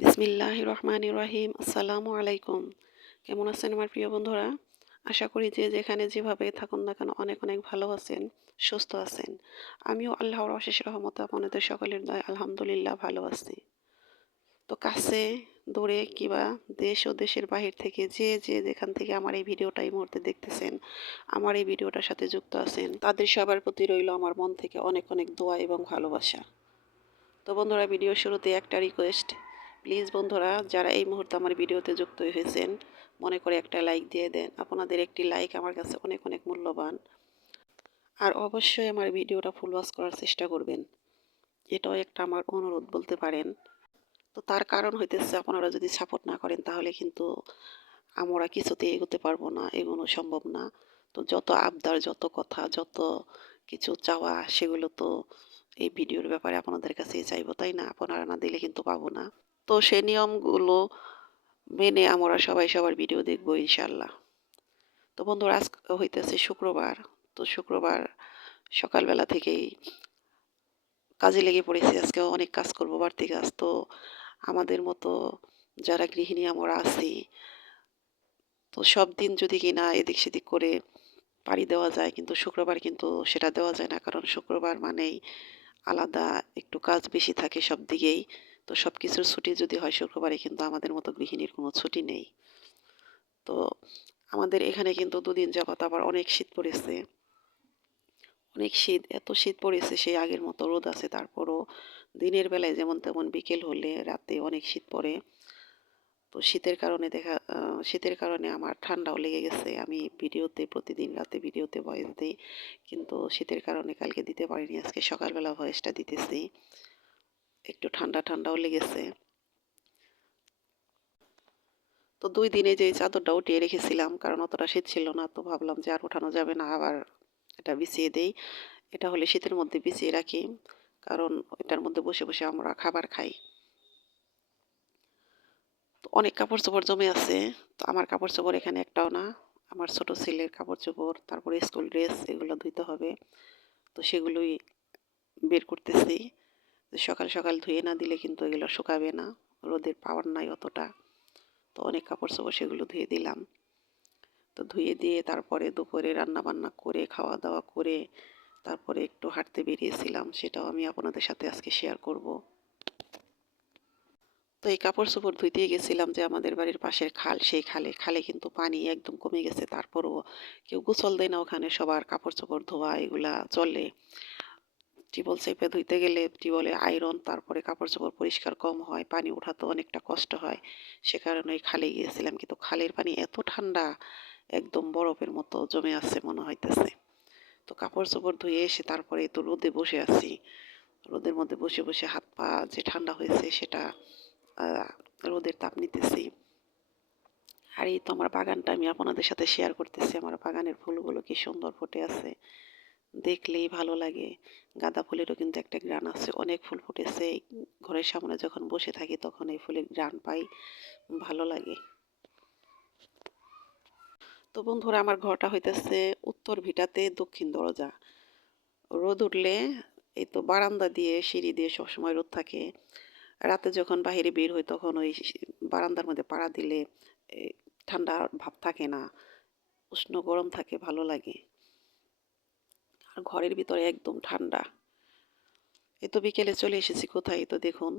বিসমিল্লাহ রহমান রহিম, আসসালামু আলাইকুম। কেমন আছেন আমার প্রিয় বন্ধুরা? আশা করি যে যেখানে যেভাবে থাকুন না কেন অনেক অনেক ভালো আছেন, সুস্থ আছেন। আমিও আল্লাহর অশেষ রহমত আপনাদের সকলের দয় আলহামদুলিল্লাহ ভালো আছি। তো কাছে, দূরে কিবা দেশ ও দেশের বাহির থেকে যে যে যেখান থেকে আমার এই ভিডিওটা এই মুহূর্তে দেখতেছেন, আমার এই ভিডিওটার সাথে যুক্ত আছেন, তাদের সবার প্রতি রইল আমার মন থেকে অনেক অনেক দোয়া এবং ভালোবাসা। তো বন্ধুরা, ভিডিও শুরুতে একটা রিকোয়েস্ট প্লিজ বন্ধুরা, যারা এই মুহূর্তে আমার ভিডিওতে যুক্ত হয়েছেন, মনে করে একটা লাইক দিয়ে দেন। আপনাদের একটি লাইক আমার কাছে অনেক অনেক মূল্যবান। আর অবশ্যই আমার ভিডিওটা ফুল ওয়াশ করার চেষ্টা করবেন। এটাও একটা আমার অনুরোধ বলতে পারেন। তো তার কারণ হইতেছে, আপনারা যদি সাপোর্ট না করেন, তাহলে কিন্তু আমরা কিছুতে এগোতে পারব না, এগোনো সম্ভব না। তো যত আবদার, যত কথা, যত কিছু চাওয়া, সেগুলো তো এই ভিডিওর ব্যাপারে আপনাদের কাছেই চাইব, তাই না? আপনারা না দিলে কিন্তু পাবো না। তো সেই নিয়মগুলো মেনে আমরা সবাই সবার ভিডিও দেখব ইনশাল্লাহ। তো বন্ধুরা আজ হইতেছে শুক্রবার। তো শুক্রবার সকালবেলা থেকেই কাজে লেগে পড়েছি। আজকে অনেক কাজ করব বাড়তি কাজ। তো আমাদের মতো যারা গৃহিণী আমরা আছি, তো সব দিন যদি কিনা এদিক সেদিক করে পাড়ি দেওয়া যায়, কিন্তু শুক্রবার কিন্তু সেটা দেওয়া যায় না। কারণ শুক্রবার মানেই আলাদা একটু কাজ বেশি থাকে সব দিকেই। তো সব কিছুর ছুটি যদি হয় শুক্রবারে কিন্তু আমাদের মতো গৃহিণীর কোনো ছুটি নেই। তো আমাদের এখানে কিন্তু দুদিন যাবত আবার অনেক শীত পড়েছে। অনেক শীত, এত শীত পড়েছে সেই আগের মতো রোদ আছে, তারপরও দিনের বেলায় যেমন তেমন বিকেল হলে রাতে অনেক শীত পড়ে। তো শীতের কারণে দেখা শীতের কারণে আমার ঠান্ডাও লেগে গেছে। আমি ভিডিওতে, প্রতিদিন রাতে ভিডিওতে ভয়েস দিই, কিন্তু শীতের কারণে কালকে দিতে পারিনি, আজকে সকালবেলা ভয়েসটা দিতেছি। একটু ঠান্ডা ঠান্ডাও লেগেছে। তো দুই দিনে যে চাদরটা উঠিয়ে রেখেছিলাম, কারণ অতটা শীত ছিল না, তো ভাবলাম যে আর ওঠানো যাবে না, আবার এটা বিছিয়ে দেই। এটা হলে শীতের মধ্যে বিছিয়ে রাখি, কারণ এটার মধ্যে বসে বসে আমরা খাবার খাই। তো অনেক কাপড় চোপড় জমে আছে, তো আমার কাপড় চোপড় এখানে একটাও না। আমার ছোট ছেলের কাপড় চোপড় তারপরে স্কুল ড্রেস, এগুলো ধুইতে হবে। তো সেগুলোই বের করতেছি। সকাল সকাল ধুয়ে না দিলে কিন্তু এগুলো শুকাবে না, রোদের পাওয়ার নাই অতটা। তো অনেক কাপড় চোপড় সেগুলো ধুয়ে দিলাম। তো ধুয়ে দিয়ে তারপরে দুপুরে রান্না বান্না করে খাওয়া দাওয়া করে, তারপরে একটু হাঁটতে বেরিয়েছিলাম, সেটাও আমি আপনাদের সাথে আজকে শেয়ার করব। তো এই কাপড় চোপড় ধুইতে গেছিলাম যে আমাদের বাড়ির পাশের খাল, সেই খালে খালে কিন্তু পানি একদম কমে গেছে, তারপরও কেউ গোসল দেয় না ওখানে, সবার কাপড় চোপড় ধোয়া এগুলা চলে। টিবল চেপে ধুইতে গেলে টিবলে আয়রন, তারপরে কাপড় চোপড় পরিষ্কার কম হয়, পানি ওঠাতে অনেকটা কষ্ট হয়। সে কারণে ওই খালে গিয়েছিলাম, কিন্তু খালের পানি এত ঠান্ডা, একদম বরফের মতো জমে আছে মনে হইতেছে। তো কাপড় চোপড় ধুয়ে এসে তারপরে তো রোদে বসে আছি। রোদের মধ্যে বসে বসে হাত পা যে ঠান্ডা হয়েছে সেটা রোদের তাপ নিতেছি। আর এই তো আমার বাগানটা আমি আপনাদের সাথে শেয়ার করতেছি। আমার বাগানের ফুলগুলো কি সুন্দর ফুটে আছে। দেখলেই ভালো লাগে। গাঁদা ফুলেরও কিন্তু একটা গ্রান আছে, অনেক ফুল ফুটেছে। ঘরের সামনে যখন বসে থাকি তখন এই ফুলের গ্রান পাই, ভালো লাগে। তো বন্ধুরা, আমার ঘরটা হইতেছে উত্তর ভিটাতে দক্ষিণ দরজা। রোদ উঠলে এই তো বারান্দা দিয়ে, সিঁড়ি দিয়ে সবসময় রোদ থাকে। রাতে যখন বাহিরে বের হই তখন ওই বারান্দার মধ্যে পাড়া দিলে ঠান্ডা ভাব থাকে না, উষ্ণ গরম থাকে, ভালো লাগে। আর ঘরের ভিতরে একদম ঠান্ডা। এই তো বিকেলে চলে এসেছি কোথায়? তো দেখুন,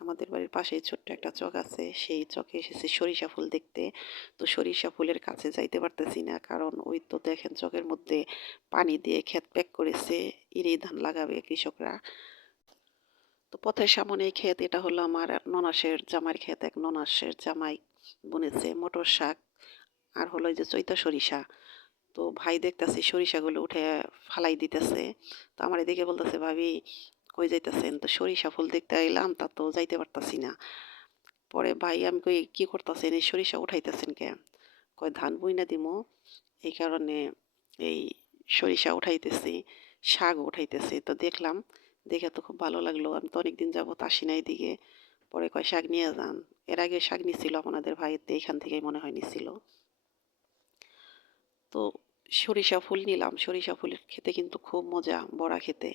আমাদের বাড়ির পাশেই ছোট্ট একটা চক আছে। সেই চকে এসেছি সরিষা ফুল দেখতে। তো সরিষা ফুলের কাছে যাইতে পারতেছি না, কারণ ওই তো দেখেন চকের মধ্যে পানি দিয়ে ক্ষেত প্যাক করেছে ইরি ধান লাগাবে কৃষকরা। তো পথের সামনে ক্ষেত, এটা হলো আমার ননাসের জামাইয়ের ক্ষেত, এক ননাসের জামাই বুনেছে মটর শাক। আর হলো যে চৈতা সরিষা। তো ভাই দেখতেছি সরিষাগুলো উঠে ফালাই দিতেছে। তো আমার এদিকে বলতেছে, ভাবি, কই যাইতেছেন? তো সরিষা ফুল দেখতে এলাম তা তো যাইতে পারতাছি না। পরে, ভাই, আমি কই, কী করতেছেন? এই সরিষা উঠাইতেছেন কে? কয়, ধান বই না দিমো। এই কারণে এই সরিষা উঠাইতেছি, শাক উঠাইতেছি। তো দেখলাম, দেখে তো খুব ভালো লাগল। আমি তো অনেকদিন যাব আসি না এদিকে। পরে কয়, শাক নিয়ে যান। এর আগে শাক নিছিল আপনাদের ভাইয়ের এইখান থেকেই মনে হয় নিছিল। তো সরিষা ফুল নিলাম। সরিষা ফুলের খেতে কিন্তু খুব মজা, বড়া খেতে।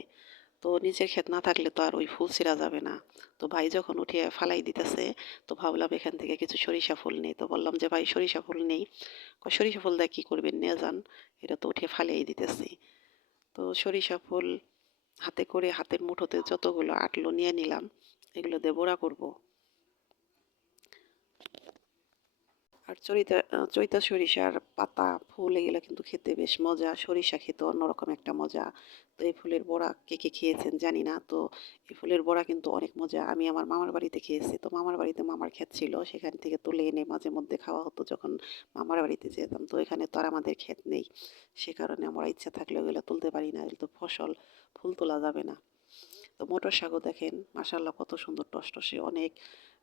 তো নিজের ক্ষেত না থাকলে তো আর ওই ফুল ছিঁড়া যাবে না। তো ভাই যখন উঠিয়ে ফালাই দিতেছে, তো ভাবলাম এখান থেকে কিছু সরিষা ফুল নেই। তো বললাম যে, ভাই, সরিষা ফুল নেই। সরিষা ফুল দেখ কী করবেন, নিয়ে যান। এটা তো উঠিয়ে ফালিয়ে দিতেছি। তো সরিষা ফুল হাতে করে হাতের মুঠোতে যতগুলো আটলো নিয়ে নিলাম। এগুলো দিয়ে বড়া করব। আর চরিতা চৈতা সরিষার পাতা, ফুল এগুলো কিন্তু খেতে বেশ মজা। সরিষা খেতে অন্যরকম একটা মজা। তো এই ফুলের বড়া কে কে খেয়েছেন জানি না। তো এই ফুলের বড়া কিন্তু অনেক মজা। আমি আমার মামার বাড়িতে খেয়েছি। তো মামার বাড়িতে মামার ক্ষেত ছিল। সেখান থেকে তুলে এনে মাঝে মধ্যে খাওয়া হতো যখন মামার বাড়িতে যেতাম। তো এখানে তো আর আমাদের ক্ষেত নেই। সে কারণে আমরা ইচ্ছা থাকলে এগুলো তুলতে পারি না। এগুলো তো ফসল। ফুল তোলা যাবে না। তো মোটর শাকও দেখেন মাসাল্লাহ কত সুন্দর টসটসে অনেক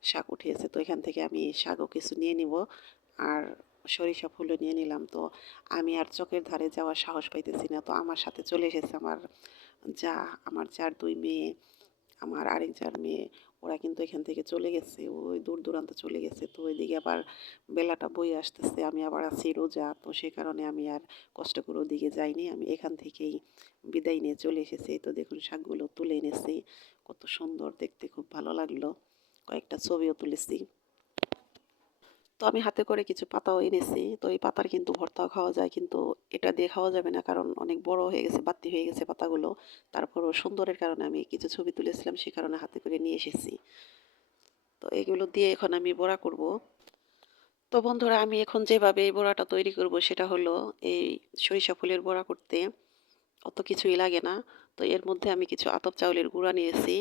শাক উঠিয়েছে। তো এখান থেকে আমি শাকও কিছু নিয়ে নিব আর সরিষা ফুলও নিয়ে নিলাম। তো আমি আর চোখের ধারে যাওয়ার সাহস পাইতেছি না। তো আমার সাথে চলে এসেছে আমার যা, আমার যার দুই মেয়ে, আমার আরেক চার মেয়ে ওরা কিন্তু এখান থেকে চলে গেছে, ওই দূর দূরান্ত চলে গেছে। তো ওইদিকে আবার বেলাটা বই আসতেছে, আমি আবার আছি রোজা। তো সে কারণে আমি আর কষ্ট করে ওদিকে যাইনি। আমি এখান থেকেই বিদায় নিয়ে চলে এসেছি। তো দেখুন শাকগুলো তুলে এনেছি, কত সুন্দর দেখতে, খুব ভালো লাগল। কয়েকটা ছবিও তুলেছি। তো আমি হাতে করে কিছু পাতাও এনেছি। তো এই পাতার কিন্তু ভর্তাও খাওয়া যায়, কিন্তু এটা দিয়ে খাওয়া যাবে না কারণ অনেক বড় হয়ে গেছে বাতি হয়ে গেছে পাতাগুলো। তারপরও সুন্দরের কারণে আমি কিছু ছবি তুলেছিলাম, সে কারণে হাতে করে নিয়ে এসেছি। তো এগুলো দিয়ে এখন আমি বড়া করব। তো বন্ধুরা, আমি এখন যেভাবে এই বড়াটা তৈরি করব সেটা হলো এই সরিষা ফুলের বড়া করতে। অত কিছুই লাগে না। তো এর মধ্যে আমি কিছু আতপ চাউলের গুঁড়া নিয়েছি।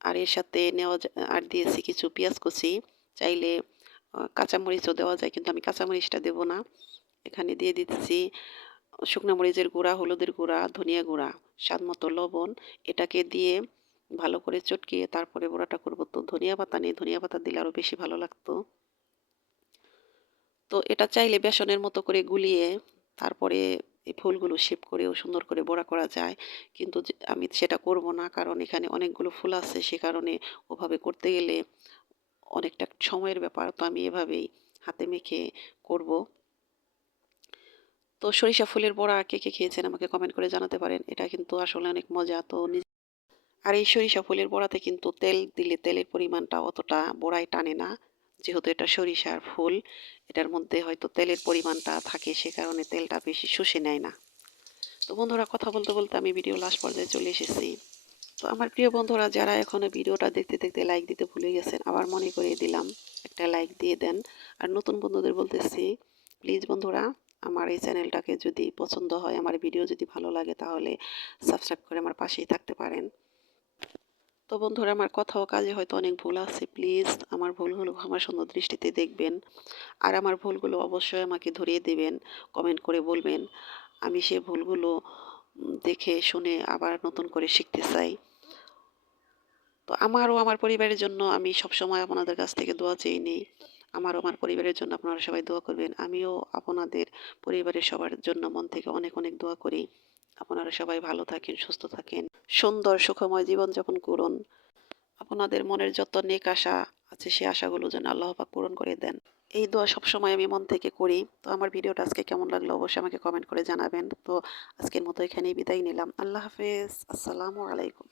আর এর সাথে নেওয়া আর দিয়েছি কিছু পেঁয়াজ কুচি। চাইলে কাঁচামরিচও দেওয়া যায়, কিন্তু আমি কাঁচামরিচটা দেব না। এখানে দিয়ে দিচ্ছি শুকনো মরিচের গুঁড়া, হলুদের গুঁড়া, ধনিয়া গুঁড়া, স্বাদ মতো লবণ। এটাকে দিয়ে ভালো করে চটকিয়ে তারপরে বড়াটা করব। তো ধনিয়া পাতা নেই, ধনিয়া পাতা দিলে আরও বেশি ভালো লাগতো। তো এটা চাইলে বেসনের মতো করে গুলিয়ে তারপরে এই ফুলগুলো শেপ করেও সুন্দর করে বড়া করা যায়। কিন্তু আমি সেটা করব না, কারণ এখানে অনেকগুলো ফুল আছে, সে কারণে ওভাবে করতে গেলে অনেকটা সময়ের ব্যাপার, তো আমি এভাবেই হাতে মেখে করব। তো সরিষা ফুলের বড়া কে কে খেয়েছেন আমাকে কমেন্ট করে জানাতে পারেন। এটা কিন্তু আসলে অনেক মজা, তো আর এই সরিষা ফুলের বড়াতে কিন্তু তেল দিলে তেলের পরিমাণটা অতটা বড়াই টানে না। যেহেতু এটা সরিষার ফুল, এটার মধ্যে হয়তো তেলের পরিমাণটা থাকে, সে কারণে তেলটা বেশি শুষে নেয় না। তো বন্ধুরা, কথা বলতে বলতে আমি ভিডিও লাস্ট পর্যায়ে চলে এসেছি। তো আমার প্রিয় বন্ধুরা, যারা এখনও ভিডিওটা দেখতে দেখতে লাইক দিতে ভুলে গেছেন, আবার মনে করিয়ে দিলাম, একটা লাইক দিয়ে দেন। আর নতুন বন্ধুদের বলতেছি প্লিজ বন্ধুরা, আমার এই চ্যানেলটাকে যদি পছন্দ হয়, আমার ভিডিও যদি ভালো লাগে, তাহলে সাবস্ক্রাইব করে আমার পাশেই থাকতে পারেন। তো বন্ধুরা, আমার কথা ও কাজে হয়তো অনেক ভুল আছে প্লিজ আমার ভুলগুলো আমার সুন্দর দৃষ্টিতে দেখবেন। আর আমার ভুলগুলো অবশ্যই আমাকে ধরিয়ে দেবেন কমেন্ট করে বলবেন। আমি সে ভুলগুলো দেখে, শুনে আবার নতুন করে শিখতে চাই। তো আমারও আমার পরিবারের জন্য আমি সবসময় আপনাদের কাছ থেকে দোয়া চেয়ে নিই। আমারও আমার পরিবারের জন্য আপনারা সবাই দোয়া করবেন। আমিও আপনাদের পরিবারের সবার জন্য মন থেকে অনেক অনেক দোয়া করি। আপনারা সবাই ভালো থাকেন, সুস্থ থাকেন। সুন্দর, সুখময় জীবনযাপন করুন। আপনাদের মনের যত নেক আশা আছে, সে আশাগুলো যেন আল্লাহ পাক পূরণ করে দেন। এই দোয়া সবসময় আমি মন থেকে করি। তো আমার ভিডিওটা আজকে কেমন লাগল অবশ্যই আমাকে কমেন্ট করে জানাবেন। তো আজকের মতো এখানেই বিদায় নিলাম। আল্লাহ হাফেজ। আসসালামু আলাইকুম।